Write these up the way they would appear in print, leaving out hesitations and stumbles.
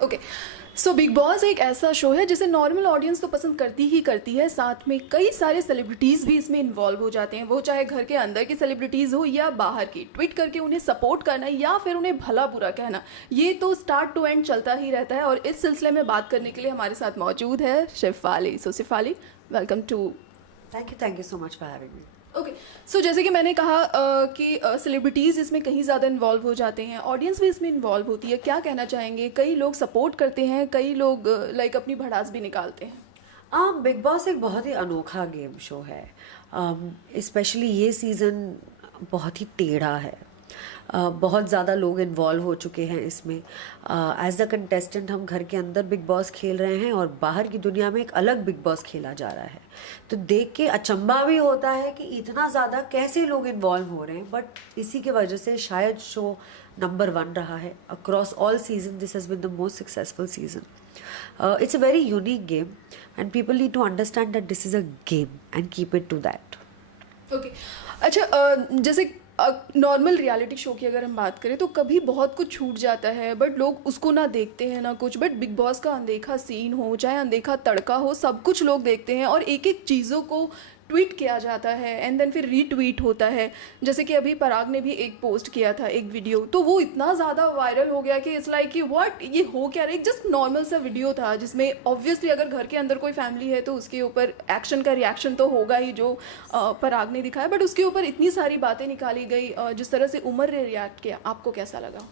Okay. So big boss एक ऐसा show है जिसे नॉर्मल ऑडियंस तो पसंद करती ही करती है, साथ में कई सारे सेलिब्रिटीज़ भी इसमें इन्वॉल्व हो जाते हैं, वो चाहे घर के अंदर की सेलिब्रिटीज़ हो या बाहर की। ट्वीट करके उन्हें सपोर्ट करना या फिर उन्हें भला बुरा कहना, ये तो स्टार्ट टू एंड चलता ही रहता है। और इस सिलसिले में बात करने के लिए हमारे साथ मौजूद है Shefali. So Shefali, welcome to. Thank you so much for having me. Okay. So जैसे कि मैंने कहा कि सेलिब्रिटीज़ इसमें कहीं ज़्यादा इन्वॉल्व हो जाते हैं, ऑडियंस भी इसमें इन्वॉल्व होती है, क्या कहना चाहेंगे? कई लोग सपोर्ट करते हैं, कई लोग लाइक अपनी भड़ास भी निकालते हैं। बिग बॉस एक बहुत ही अनोखा गेम शो है। स्पेशली ये सीज़न बहुत ही टेढ़ा है। बहुत ज़्यादा लोग इन्वॉल्व हो चुके हैं इसमें। एज अ कंटेस्टेंट हम घर के अंदर बिग बॉस खेल रहे हैं और बाहर की दुनिया में एक अलग बिग बॉस खेला जा रहा है। तो देख के अचंभा भी होता है कि इतना ज़्यादा कैसे लोग इन्वॉल्व हो रहे हैं, बट इसी की वजह से शायद शो नंबर 1 रहा है across all season. This has been the most successful season. It's a very unique game and people need to understand that this is a game and keep it to that. Okay. अच्छा, जैसे normal reality show की अगर हम बात करें तो कभी बहुत कुछ छूट जाता है, बट लोग उसको ना देखते हैं ना कुछ। बट बिग बॉस का अनदेखा सीन हो चाहे अनदेखा तड़का हो, सब कुछ लोग देखते हैं और एक एक चीज़ों को ट्वीट किया जाता है एंड देन फिर रीट्वीट होता है। जैसे कि अभी पराग ने भी एक पोस्ट किया था, एक वीडियो, तो वो इतना ज़्यादा वायरल हो गया कि इट्स लाइक कि व्हाट, ये हो क्या रहा है। एक जस्ट नॉर्मल सा वीडियो था जिसमें ऑब्वियसली अगर घर के अंदर कोई फैमिली है तो उसके ऊपर एक्शन का रिएक्शन तो होगा ही जो पराग ने दिखाया, बट उसके ऊपर इतनी सारी बातें निकाली गई। जिस तरह से उमर ने रिएक्ट किया, आपको कैसा लगा?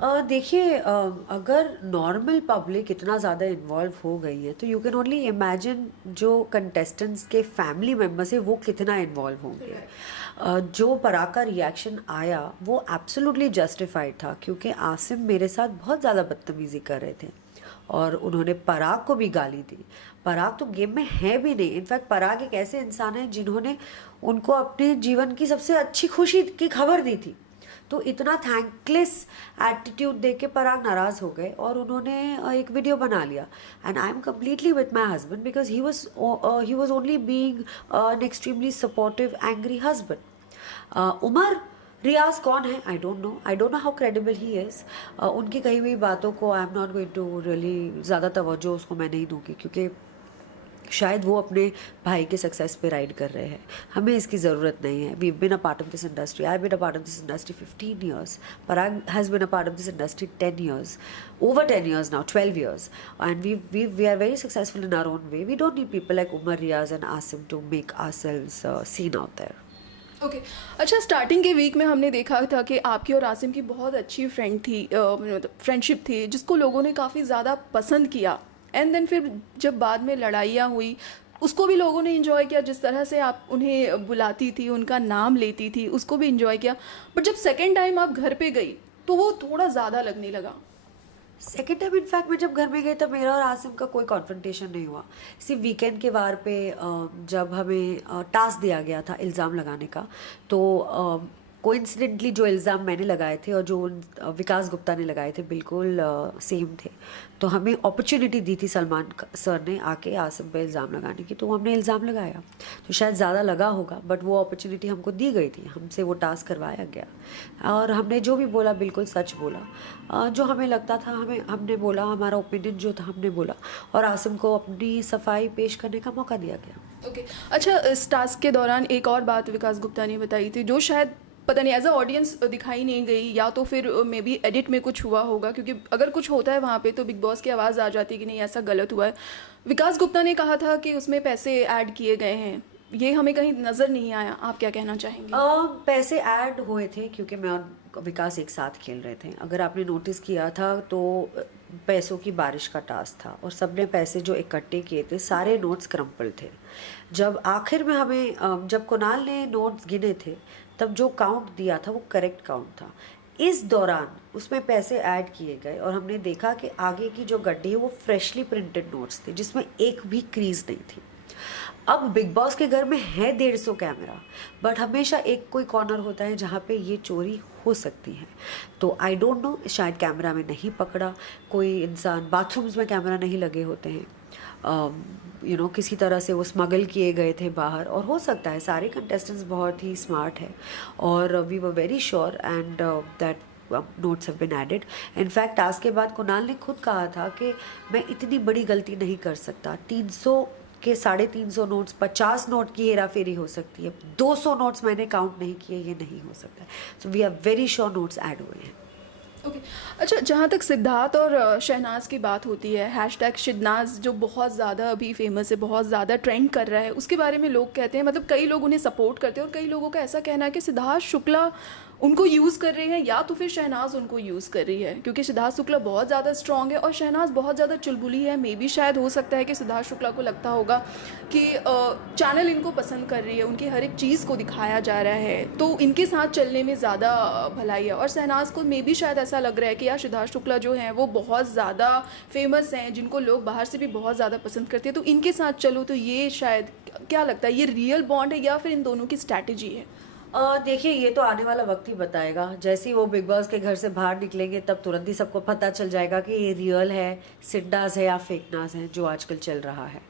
देखिए, अगर नॉर्मल पब्लिक इतना ज़्यादा इन्वॉल्व हो गई है तो यू कैन ओनली इमेजिन जो कंटेस्टेंट्स के फैमिली मेम्बर्स है वो कितना इन्वॉल्व होंगे। जो पराग का रिएक्शन आया वो एब्सोल्युटली जस्टिफाइड था, क्योंकि आसिम मेरे साथ बहुत ज़्यादा बदतमीज़ी कर रहे थे और उन्होंने पराग को भी गाली दी। पराग तो गेम में है भी नहीं। इनफैक्ट पराग एक ऐसे इंसान है जिन्होंने उनको अपने जीवन की सबसे अच्छी खुशी की खबर दी थी। तो इतना थैंकलेस एटीट्यूड देख के पराग नाराज़ हो गए और उन्होंने एक वीडियो बना लिया। And I am completely with my husband because he was only being an extremely supportive angry husband. Umar Riaz कौन है? I don't know how credible he is. उनकी कही हुई बातों को I am not going to really ज़्यादा तवज्जो उसको मैं नहीं दूँगी, क्योंकि शायद वो अपने भाई के सक्सेस पे राइड कर रहे हैं। हमें इसकी ज़रूरत नहीं है। We been a part of this industry. I been a part of this industry 15 years. Parag has been a part of this industry 10 years, over 10 years now, 12 years, and we are very successful in our own way. We don't need people like Umar, Riaz and Asim to make ourselves seen out there. Okay. अच्छा, starting के week में हमने देखा था कि आपकी और आसिम की बहुत अच्छी फ्रेंड थी, मतलब फ्रेंडशिप थी, जिसको लोगों ने काफ़ी ज़्यादा पसंद किया। एंड देन फिर जब बाद में लड़ाइयाँ हुई, उसको भी लोगों ने इन्जॉय किया। जिस तरह से आप उन्हें बुलाती थी, उनका नाम लेती थी, उसको भी इन्जॉय किया। बट जब सेकेंड टाइम आप घर पे गई तो वो थोड़ा ज़्यादा लगने लगा। सेकेंड टाइम इनफैक्ट मैं जब घर में गई तब मेरा और आसिम का कोई कॉन्फ्रंटेशन नहीं हुआ। सिर्फ वीकेंड के वार पे जब हमें टास्क दिया गया था इल्ज़ाम लगाने का, तो कोइंसिडेंटली जो इल्ज़ाम मैंने लगाए थे और जो विकास गुप्ता ने लगाए थे बिल्कुल सेम थे। तो हमें अपॉर्चुनिटी दी थी सलमान सर ने आके आसिम पे इल्ज़ाम लगाने की, तो हमने इल्ज़ाम लगाया। तो शायद ज़्यादा लगा होगा, बट वो अपॉर्चुनिटी हमको दी गई थी, हमसे वो टास्क करवाया गया और हमने जो भी बोला बिल्कुल सच बोला। जो हमें लगता था हमने बोला, हमारा ओपिनियन जो था हमने बोला और आसिम को अपनी सफाई पेश करने का मौका दिया गया। ओके। अच्छा, इस टास्क के दौरान एक और बात विकास गुप्ता ने बताई थी जो शायद पता नहीं एज अ ऑडियंस दिखाई नहीं गई, या तो फिर मे बी एडिट में कुछ हुआ होगा, क्योंकि अगर कुछ होता है वहाँ पे तो बिग बॉस की आवाज़ आ जाती है कि नहीं ऐसा गलत हुआ है। विकास गुप्ता ने कहा था कि उसमें पैसे ऐड किए गए हैं, ये हमें कहीं नज़र नहीं आया। आप क्या कहना चाहेंगे? पैसे ऐड हुए थे क्योंकि मैं और विकास एक साथ खेल रहे थे। अगर आपने नोटिस किया था तो पैसों की बारिश का टास्क था और सबने पैसे जो इकट्ठे किए थे सारे नोट्स क्रम्पल थे। जब आखिर में जब कुणाल ने नोट्स गिने थे तब जो काउंट दिया था वो करेक्ट काउंट था। इस दौरान उसमें पैसे ऐड किए गए और हमने देखा कि आगे की जो गड्डी है वो फ्रेशली प्रिंटेड नोट्स थे जिसमें एक भी क्रीज नहीं थी। अब बिग बॉस के घर में है 150 कैमरा, बट हमेशा एक कोई कॉर्नर होता है जहाँ पे ये चोरी हो सकती है। तो आई डोंट नो, शायद कैमरा में नहीं पकड़ा कोई इंसान, बाथरूम्स में कैमरा नहीं लगे होते हैं, किसी तरह से वो स्मगल किए गए थे बाहर। और हो सकता है सारे कंटेस्टेंट्स बहुत ही स्मार्ट है और we were very sure and that notes have been added. In fact task के बाद कुणाल ने खुद कहा था कि मैं इतनी बड़ी गलती नहीं कर सकता. 300 के 350 नोट्स, 50 नोट की हेरा फेरी हो सकती है, 200 नोट्स मैंने काउंट नहीं किए, ये नहीं हो सकता. So we are very sure notes add हुए हैं. ओके. अच्छा, जहाँ तक सिद्धार्थ और शहनाज की बात होती है, हैशटैग शिदनाज जो बहुत ज़्यादा अभी फेमस है, बहुत ज़्यादा ट्रेंड कर रहा है, उसके बारे में लोग कहते हैं, मतलब कई लोग उन्हें सपोर्ट करते हैं और कई लोगों का ऐसा कहना है कि सिद्धार्थ शुक्ला उनको यूज़ कर रहे हैं या तो फिर शहनाज उनको यूज़ कर रही है, क्योंकि सिद्धार्थ शुक्ला बहुत ज़्यादा स्ट्रॉन्ग है और शहनाज बहुत ज़्यादा चुलबुली है. मे बी शायद हो सकता है कि सिद्धार्थ शुक्ला को लगता होगा कि चैनल इनको पसंद कर रही है, उनकी हर एक चीज़ को दिखाया जा रहा है, तो इनके साथ चलने में ज़्यादा भलाई है. और शहनाज को मे बी शायद ऐसा लग रहा है कि यार सिद्धार्थ शुक्ला जो हैं वो बहुत ज़्यादा फेमस हैं, जिनको लोग बाहर से भी बहुत ज़्यादा पसंद करते हैं, तो इनके साथ चलो. तो ये शायद, क्या लगता है, ये रियल बॉन्ड है या फिर इन दोनों की स्ट्रैटेजी है? देखिए, ये तो आने वाला वक्त ही बताएगा. जैसे ही वो बिग बॉस के घर से बाहर निकलेंगे तब तुरंत ही सबको पता चल जाएगा कि ये रियल है, सिड्डास है या फेकनास है जो आजकल चल रहा है.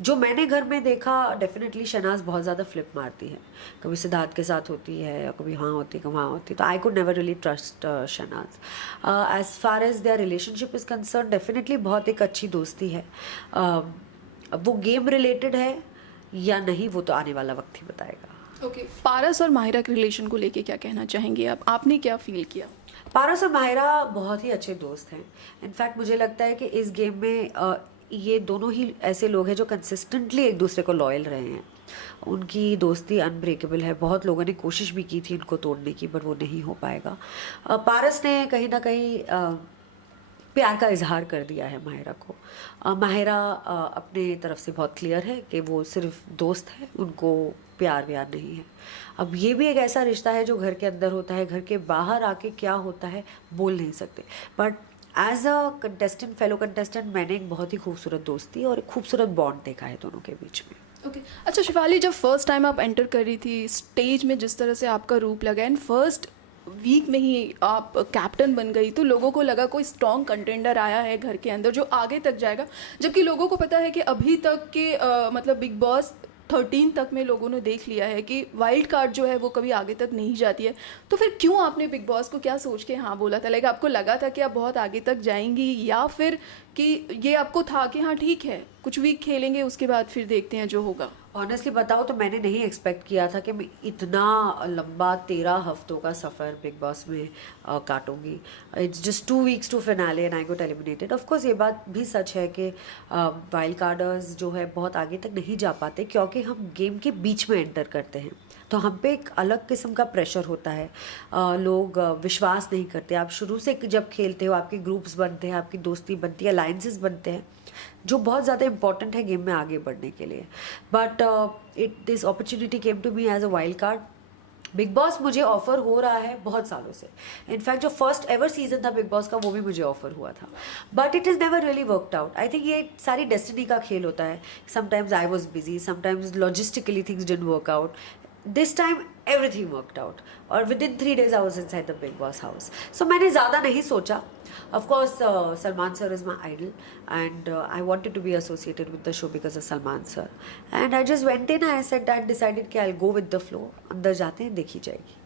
जो मैंने घर में देखा, डेफिनेटली शहनाज बहुत ज़्यादा फ्लिप मारती है. कभी सिद्धार्थ के साथ होती है, या कभी हाँ होती है, कभी वहाँ होती है. तो I could never really trust Shehnaaz. As far as their relationship is concerned, definitely बहुत एक अच्छी दोस्ती है. अब वो गेम रिलेटेड है या नहीं, वो तो आने वाला वक्त ही बताएगा. ओके. पारस और माहिरा के रिलेशन को लेके क्या कहना चाहेंगे आप? आपने क्या फील किया? पारस और माहिरा बहुत ही अच्छे दोस्त हैं. इनफैक्ट मुझे लगता है कि इस गेम में ये दोनों ही ऐसे लोग हैं जो कंसिस्टेंटली एक दूसरे को लॉयल रहे हैं. उनकी दोस्ती अनब्रेकेबल है. बहुत लोगों ने कोशिश भी की थी इनको तोड़ने की, बट वो नहीं हो पाएगा. पारस ने कहीं ना कहीं प्यार का इजहार कर दिया है माहिरा को. माहिरा अपने तरफ से बहुत क्लियर है कि वो सिर्फ दोस्त है, उनको प्यार व्यार नहीं है. अब ये भी एक ऐसा रिश्ता है जो घर के अंदर होता है, घर के बाहर आके क्या होता है बोल नहीं सकते. But as a contestant, fellow contestant, मैंने एक बहुत ही खूबसूरत दोस्ती और एक खूबसूरत बॉन्ड देखा है दोनों के बीच में. ओके. अच्छा शिफाली, जब फर्स्ट टाइम आप एंटर कर रही थी स्टेज में, जिस तरह से आपका रूप लगा एंड फर्स्ट वीक में ही आप कैप्टन बन गई, तो लोगों को लगा कोई स्ट्रॉन्ग कंटेंडर आया है घर के अंदर जो आगे तक जाएगा, जबकि लोगों को पता है कि अभी तक के मतलब बिग बॉस 13 तक में लोगों ने देख लिया है कि वाइल्ड कार्ड जो है वो कभी आगे तक नहीं जाती है. तो फिर क्यों आपने बिग बॉस को क्या सोच के हाँ बोला था? लाइक आपको लगा था कि आप बहुत आगे तक जाएंगी, या फिर कि ये आपको था कि हाँ ठीक है कुछ वीक खेलेंगे उसके बाद फिर देखते हैं जो होगा? ऑनेस्टली बताओ तो मैंने नहीं एक्सपेक्ट किया था कि मैं इतना लंबा 13 हफ्तों का सफ़र बिग बॉस में काटूंगी. It's just 2 weeks to finale and I got eliminated. Of course ये बात भी सच है कि वाइल्ड कार्डर्स जो है बहुत आगे तक नहीं जा पाते क्योंकि हम गेम के बीच में एंटर करते हैं. तो हम पे एक अलग किस्म का प्रेशर होता है. लोग विश्वास नहीं करते. आप शुरू से जब खेलते हो आपके ग्रुप्स बनते हैं, आपकी दोस्ती बनती है, अलायंसेस बनते हैं, जो बहुत ज़्यादा इंपॉर्टेंट है गेम में आगे बढ़ने के लिए. But this opportunity came to me as a wild card. Bigg Boss मुझे ऑफर हो रहा है बहुत सालों से. इनफैक्ट जो फर्स्ट एवर सीजन था बिग बॉस का वो भी मुझे ऑफर हुआ था, but it is never really worked out. I think ये सारी डेस्टिनी का खेल होता है. Sometimes I was busy, sometimes logistically things didn't work out. This time everything worked out और within 3 days I was inside the Big Boss house. So मैंने ज़्यादा नहीं सोचा. Of course Salman sir is my idol and I wanted to be associated with the show because of Salman sir. And I just went in, I said that, decided कि I'll go with the flow. अंदर जाते हैं देखी जाएगी.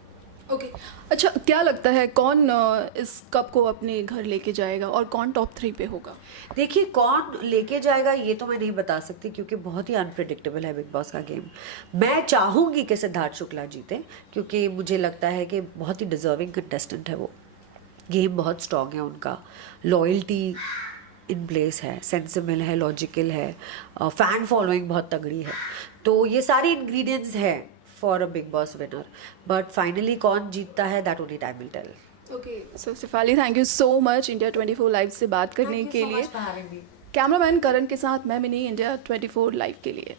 Okay. अच्छा, क्या लगता है कौन इस कप को अपने घर लेके जाएगा और कौन टॉप 3 पे होगा? देखिए, कौन लेके जाएगा ये तो मैं नहीं बता सकती क्योंकि बहुत ही अनप्रिडिक्टेबल है बिग बॉस का गेम. मैं चाहूँगी कि सिद्धार्थ शुक्ला जीते क्योंकि मुझे लगता है कि बहुत ही डिजर्विंग कंटेस्टेंट है वो. गेम बहुत स्ट्रॉन्ग है उनका, लॉयल्टी इन प्लेस है, सेंसिबल है, लॉजिकल है, फैन फॉलोइंग बहुत तगड़ी है. तो ये सारी इंग्रेडिएंट्स हैं for a Bigg Boss winner. But finally कौन जीतता है that only time will tell. Okay. So Shefali, thank you so much India 24 live से बात करने के लिए. कैमरामैन करण के साथ मैं मिनी, इंडिया 24 लाइव के लिए.